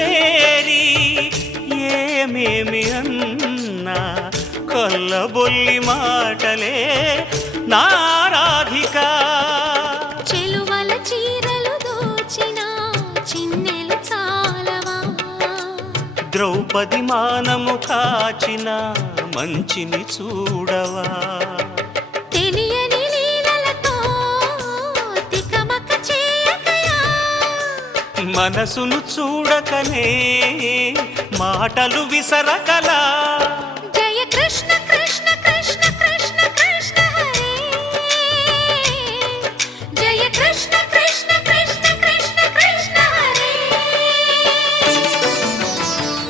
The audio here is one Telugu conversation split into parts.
చేరి ఏమేమి అన్నా కొల్లబొల్లి మాటలే నా రాధిక. చెలువల చీరలు దోచిన చిన్నెలు చాలవా, ద్రౌపది మానము కాచిన మంచిని చూడవా. తెలియని లీలలతో తికమక చేయకయా, మనసును చూడకనే మాటలు విసరకలా. జయ కృష్ణ కృష్ణ కృష్ణ కృష్ణ కృష్ణ హరే, జయ కృష్ణ కృష్ణ కృష్ణ కృష్ణ కృష్ణ హరే.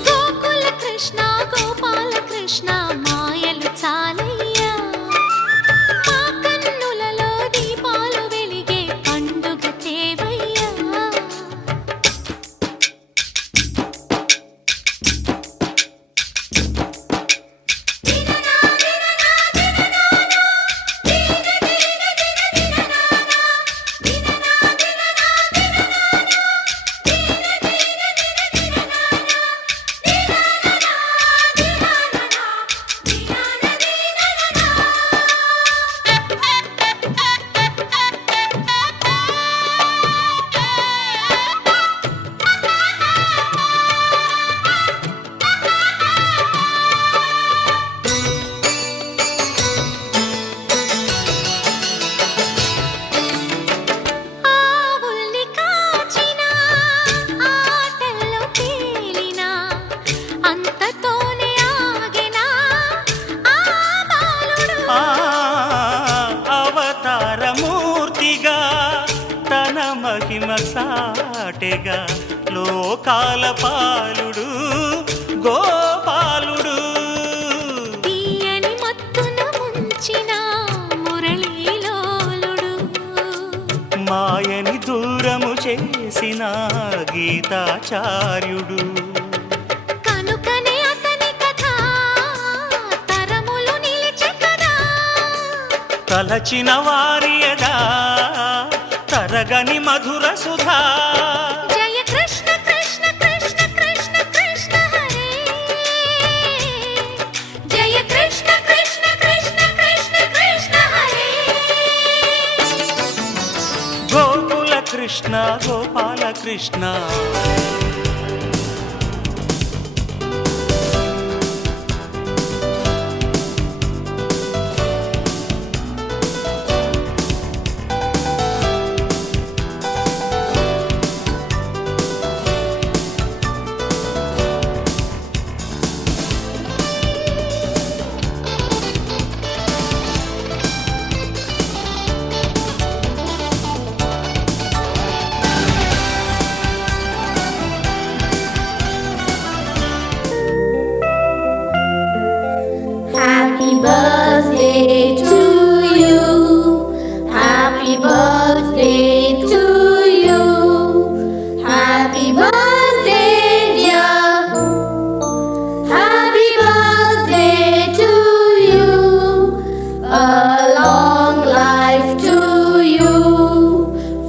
గోకుల కృష్ణ గోపాల కృష్ణ మాయలు చాలయ్యా, మా కన్నులలో దీపాలు వెలిగే పండుగ తేవయ్యా. ఆవుల్ని కాచిన ఆటల్లో తేలిన అంతతోనే ఆగిన ఆ బాలుడు. అవతారమూర్తిగా తన మహిమ సాటెగా లోకాల పాలుడు గోపాలుడు. తీయని మత్తున ముంచిన మురళీలోలుడు, మాయని దూరము చేసిన గీతాచార్యుడు. కనుకనే అతని కథ తరములు నిలిచే కదా, తలచిన వారియదా తరగని మధుర సుధా. జయ కృష్ణ కృష్ణ కృష్ణ కృష్ణ కృష్ణ హరే, జయ Krishna Krishna Krishna Krishna Krishna Hare. Gokula Krishna Gopala Krishna Happy birthday to you. Happy birthday to you. Happy birthday, dear. Happy birthday to you. A long life to you.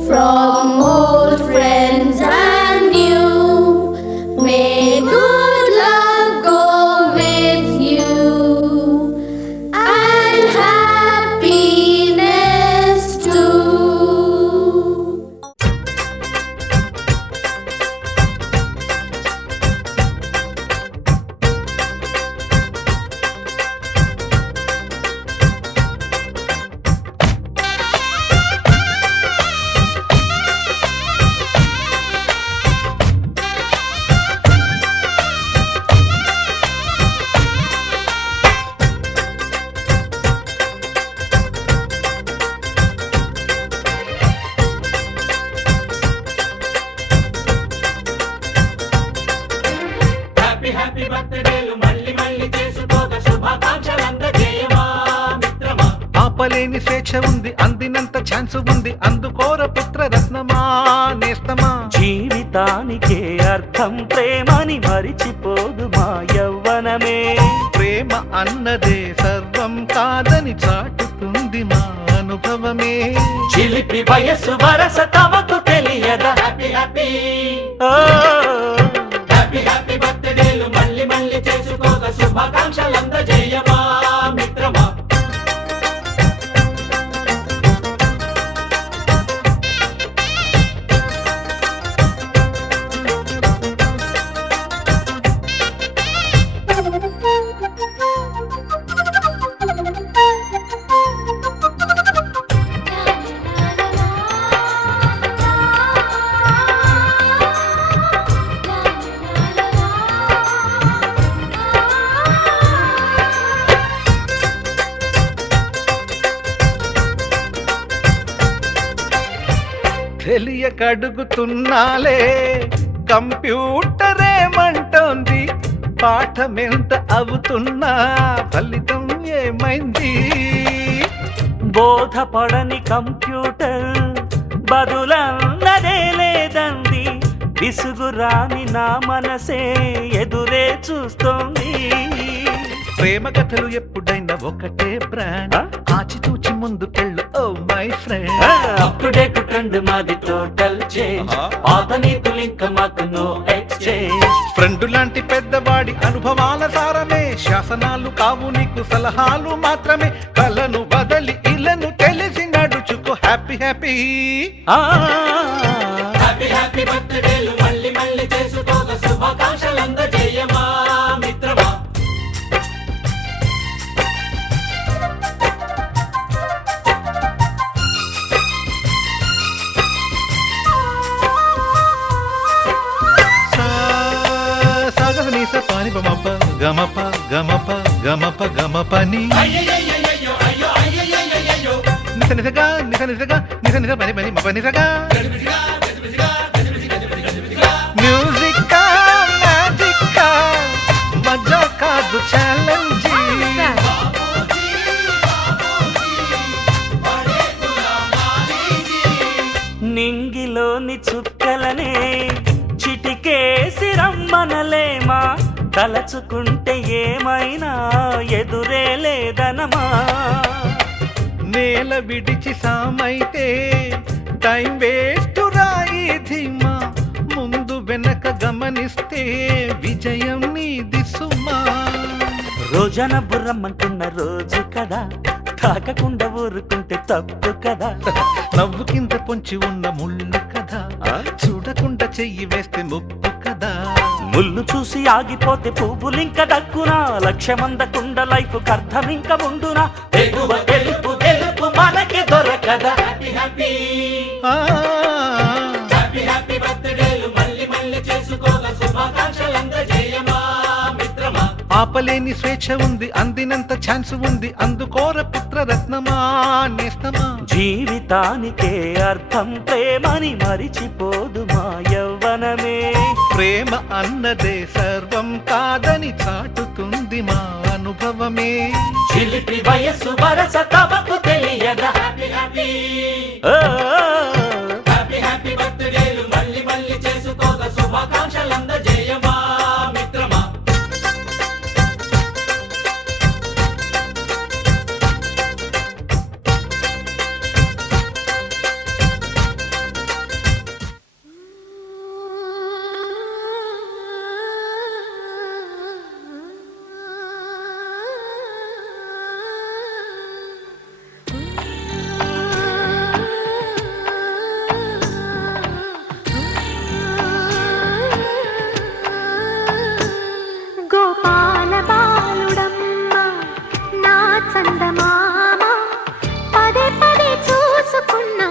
From old friends and new. May good luck go with you. And happiness too. Happy బర్త్డేలు మళ్ళీ మళ్ళీ చేసుకోగా శుభాకాంక్షలందజేయమా మిత్రమా. ఆపలేని స్వేచ్ఛ ఉంది, అందినంత ఛాన్స్ ఉంది, అందుకోర పుత్ర రత్నమా నేస్తమా. జీవితానికే అర్థం ప్రేమని మరిచిపోదు మా యవ్వనమే. ప్రేమ అన్నదే సర్వం కాదని చాటుతుంది మా అనుభవమే. చిలిపి వయస్సు వరస తమకు తెలియదా. హ్యాపీ హ్యాపీ తెలియక అడుగుతున్నాలే కంప్యూటర్ ఏమంటోంది పాఠమెంత అవుతున్నా ఫలితం ఏమైంది బోధపడని కంప్యూటర్ బదులన్నదే లేదంది విసుగురాని నా మనసే ఎదురే చూస్తోంది ప్రేమ కథలు ఎప్పుడైనా ఒకటే బ్రాండ్ ఆచితూచి ముందుకెళ్ళు oh my friend up to date trend మాది టోటల్ చేంజ్ పాత నీతులు ఇంకా మాకు నో ఎక్స్చేంజ్ ఫ్రెండ్ లాంటి పెద్దవాడి అనుభవాల సారమే శాసనాలు కావు నీకు సలహాలు మాత్రమే కలను బదలి ఇలను తెలిసి నడుచుకో హ్యాపీ హ్యాపీ హ్యాపీ హ్యాపీ బర్త్డేలు మళ్ళీ మళ్ళీ చేసుకోగా శుభాకాంక్షలు అందజేయమా మిత్రమా పాని బమప గమప గమప గమప గమపని నిస నిసగా నిస నిసగా నిస నిస పని పని మప నిసగా మ్యూజిక్ మ్యాజిక్ మజా కాదు ఛాలెంజ్ నింగిలోని చుక్కలనే చిటికేసి రమ్మనలేమా తలచుకుంటే ఏమైనా ఎదురే లేదనమా నేల విడిచి సామైతే టైం వేస్ట్ రాయి ధీమా ముందు వెనక గమనిస్తే విజయం నీది సుమా రోజన బుర్రమ్మంటున్న రోజు కదా తాకకుండా ఊరుకుంటే తప్పు కదా నవ్వు కింద పొంచి ఉన్న ముళ్ళు కదా చూడకుండా చెయ్యి వేస్తే ముప్పు కదా ముళ్ళు చూసి ఆగిపోతే పువ్వులింక దక్కునా లక్ష్యమందకుండ లైఫ్ అర్థం ఇంక ఉండునా ఎగువ గెలుపు గెలుపు మనకి దొరకదా హ్యాపీ హ్యాపీ హ్యాపీ హ్యాపీ బర్త్డేలు మళ్ళీ మళ్ళీ చేసుకోగా శుభాకాంక్షలు అందజేయమా మిత్రమా ఆపలేని స్వేచ్ఛ ఉంది అందినంత ఛాన్స్ ఉంది అందుకోర పుత్ర రత్నమా నేస్తమా జీవితానికే అర్థం ప్రేమని మరిచిపోదు మా యవ్వనమే ప్రేమ అన్నదే సర్వం కాదని చాటుతుంది మా అనుభవమే చిలిపి వయస్సు వరస తమకు తెలియదా హ్యాపీ హ్యాపీ హ్యాపీ హ్యాపీ బర్త్డేలు మళ్ళీ మళ్ళీ చేసుకోగా శుభాకాంక్షలు అందజేయమా మిత్రమా గోపాల బాలుడమ్మ నా చందమామ పదే పదే చూసుకున్నా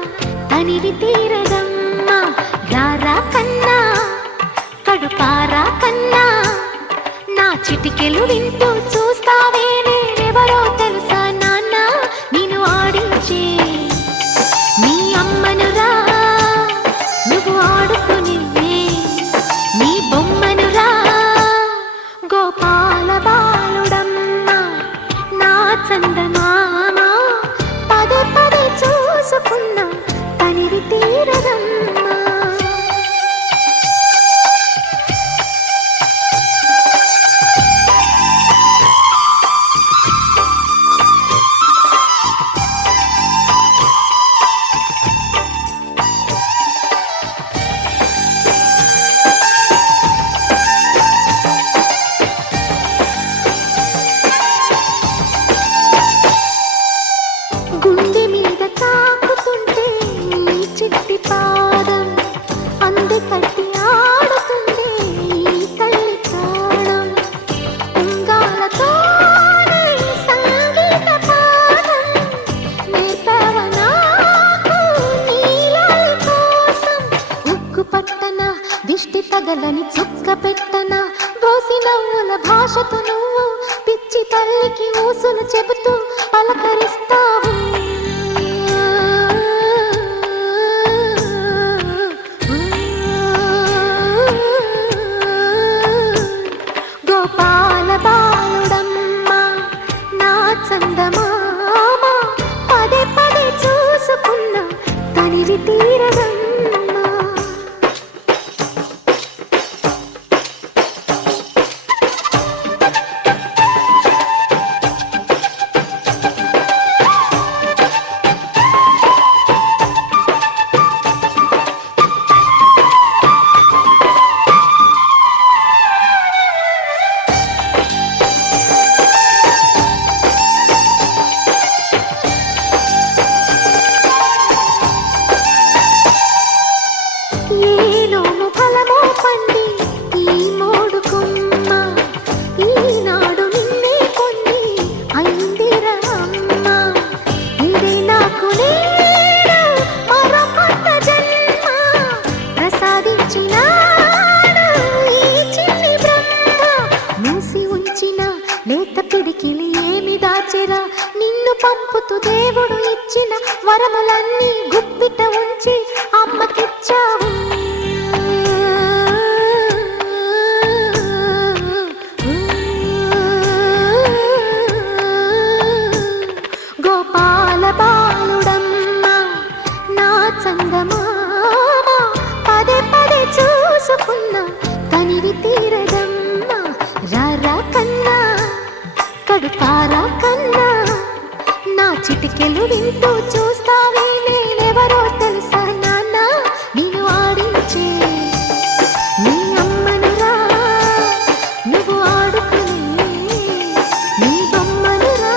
తనివి తీరదమ్మ రారా కన్నా కడుపారా కన్నా నా చిటికెలు వింటూ చూస్తావే నేనెవరో తెలుసా నాన్న నేను ఆడించే నీ అమ్మనురా నువ్వు ఆడుకుని నీ బొమ్మనురా గోపాల బాలుడమ్మ నా చందమామ పదే పదే చూసుకున్నా తనివి తీరదమ్మా గుండె మీద తాకుతుంటే నీ చిట్టి పాదం అంది కట్టి ఆడుతుంది నీ తల్లి ప్రాణం ఉంగాలతో సంగీత పాఠం నేర్పవ నాకు నీలాలి కోసం ఉక్కు పట్టన దిష్టి తగలని చుక్క పెట్టన దోసి నవ్వుల భాషతో నువ్వు పిచ్చి తల్లికి ఊసులు చెబుతూ పలకరిస్తావు వరములన్నీ గుప్పిట ఉంచి అమ్మకిచ్చావు. గోపాల బాలుడమ్మ నా చందమామ పదే పదే చూసుకున్నా కనివి తీరదమ్మ. రారా కన్నా కడుపారా కన్నా నా చిటికెలు వింటూ చూస్తావే నేనెవరో తెలుసా నాన్న. నేను ఆడించే నీ అమ్మనురా, నువ్వు ఆడుకునే నీ బొమ్మనురా.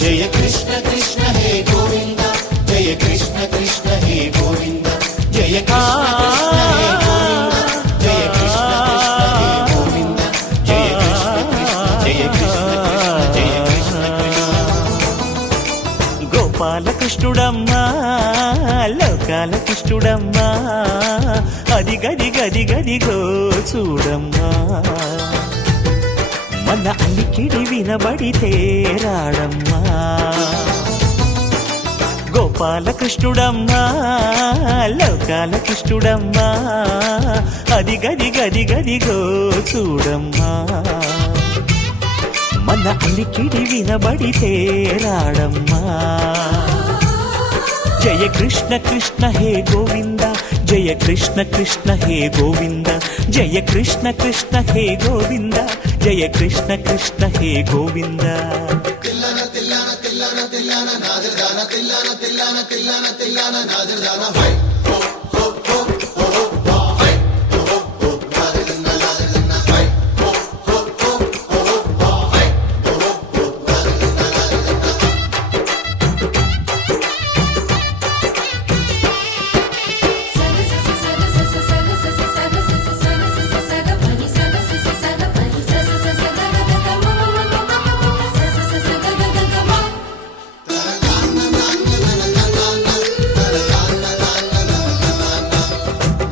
जय कृष्ण कृष्ण हे गोविंद जय कृष्ण कृष्ण हे गोविंद जय कृष्ण कृष्ण हे गोविंद जय कृष्ण कृष्ण हे गोविंद जय कृष्ण कृष्ण जय कृष्ण कृष्ण जय कृष्ण कृष्ण. గోపాల కృష్ణుడమ్మా లోకాల కృష్ణుడమ్మా అది గది గది గదిగో చూడమ్మా. మన అలికిడి వినబడితే రాడమ్మా. గోపాల కృష్ణుడమ్మా లోకాల కృష్ణుడమ్మా అది గది గది గదిగో చూడమ్మా. మన అలికిడి వినబడితే రాడమ్మా. జయ కృష్ణ కృష్ణ హే గోవింద జయ కృష్ణ కృష్ణ హే గోవింద జయ కృష్ణ కృష్ణ హే గోవింద జయ కృష్ణ కృష్ణ హే గోవింద. తిల్లన తిల్లన తిల్లన తిల్లన నాదర్దాన తిల్లన తిల్లన తిల్లన తిల్లన నాదర్దాన హై హో హో హో హో హో హై హో హో నాదర్దాన నాదర్దాన హై హో హో హో హో హో హై హో హో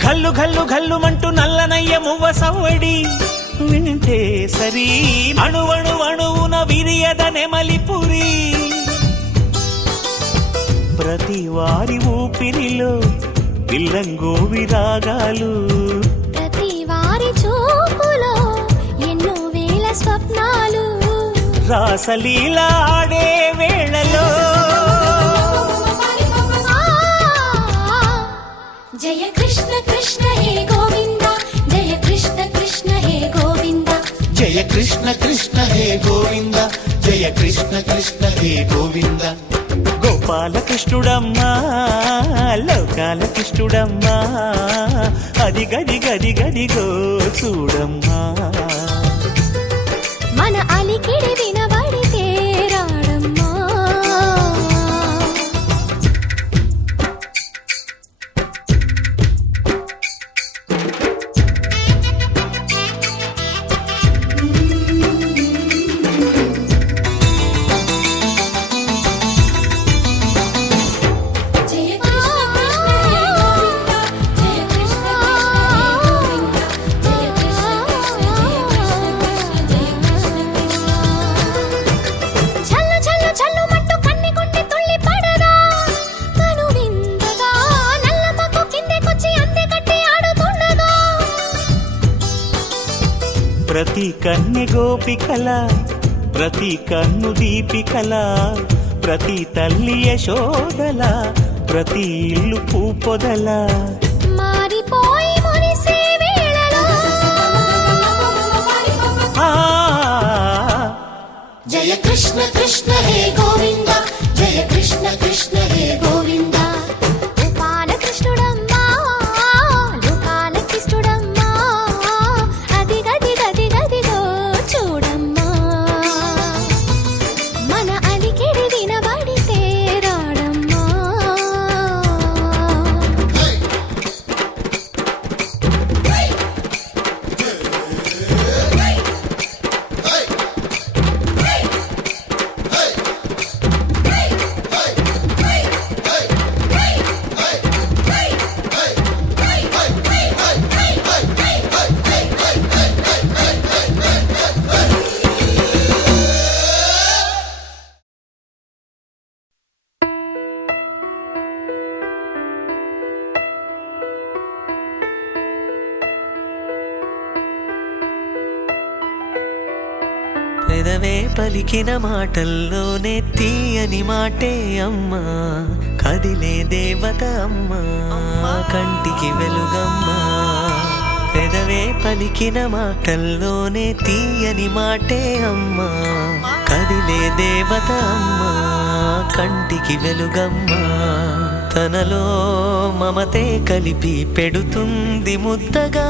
ఘల్లు ఘల్లు ఘల్లుమంటూ నల్లనయ్య మువ్వ సవ్వడి వింటే సరి అణువణు అణువున విరియద నెమలిపురి. ప్రతి వారి ఊపిరిలో పిల్లంగోవి రాగాలు ప్రతి వారి చూపులో ఎన్నో వేల స్వప్నాలు. రాసలీల ఆడే వేళలో జయ కృష్ణ కృష్ణ హే గోవింద జయ కృష్ణ కృష్ణ హే గోవింద జయ కృష్ణ కృష్ణ హే గోవింద జయ కృష్ణ కృష్ణ హే గోవింద. గోపాల కృష్ణుడమ్మా లోకాల కృష్ణుడమ్మా అది గది గది గదిగో చూడమ్మా. మన అలికిడి వినబడితే రాడమ్మా. జయ కృష్ణ కృష్ణ హే గోవింద జయ కృష్ణ కృష్ణ హే గోవింద జయ కృష్ణ కృష్ణ జయ కృష్ణ కృష్ణ జయ కృష్ణ కృష్ణ. చల్లు చల్లు చల్లు మట్టు కన్ని కొండి తుల్లి పడదా కను విందగా నల్లమకు కిందకొచ్చి అందే కట్టి ఆడుతుండగా. ప్రతి కన్నె గోపికల ప్రతి కన్ను దీపికల ప్రతి తల్లి యశోదల ప్రతి ఇల్లు పూపొదల మారిపోయి మురిసే వేళలో ఆ కృష్ణ కృష్ణ హే గోవింద జయ కృష్ణ కృష్ణ హే గోవింద గోపాల కృష్ణుడమ్మా లోకాల కృష్ణుడమ్మా అది గది గది గదిగో చూడమ్మా మన అలికిడి వినబడితే రాడమ్మా పెదవే పలికిన మాటల్లోనే తీయని మాటే అమ్మా కదిలే దేవత అమ్మా కంటికి వెలుగమ్మా పెదవే పలికిన మాటల్లోనే తీయని మాటే అమ్మా కదిలే దేవత అమ్మా కంటికి వెలుగమ్మా తనలో మమతే కలిపి పెడుతుంది ముద్దగా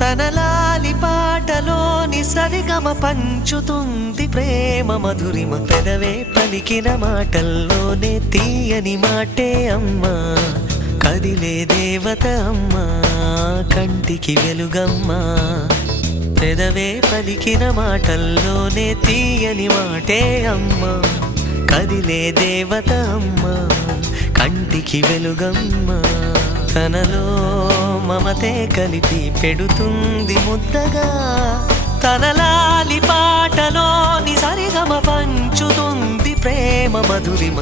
తనలాలి పాటలోని సరిగమ పంచుతుంది ప్రేమ మధురిమ పెదవే పలికిన మాటల్లోనే తీయని మాటే అమ్మా కదిలే దేవత అమ్మా కంటికి వెలుగమ్మా పెదవే పలికిన మాటల్లోనే తీయని మాటే అమ్మా కదిలే దేవత అమ్మా కంటికి వెలుగమ్మా తనలో మమతే కలిపి పెడుతుంది ముద్దగా తనలాలి పాటలోని సరిగమ పంచుతుంది ప్రేమ మధురిమ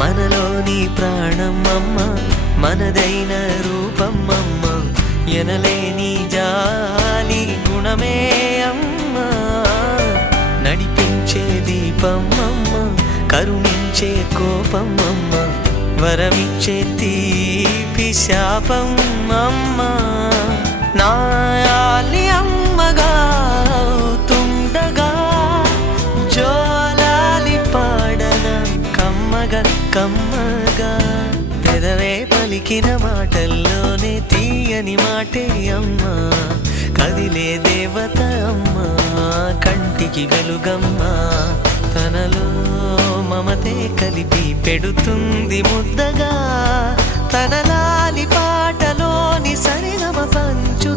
మనలోని ప్రాణమమ్మ మనదైన రూపమమ్మ ఎనలేని జాలి గుణమే అమ్మ నడిపించే దీపమమ్మ కరుణించే కోపమమ్మ వరమిచ్చే తీపి శాపమమ్మ నాయాలి అమ్మగా అవుతుండగా జోలాలి పాడన కమ్మగా పెదవే పలికిన మాటల్లోనే తీయని మాటే అమ్మా కదిలే దేవత అమ్మా కంటికి వెలుగమ్మా తనలో మమతే కలిపి పెడుతుంది ముద్దగా తనలాలి పాటలోని సరిగమ పంచు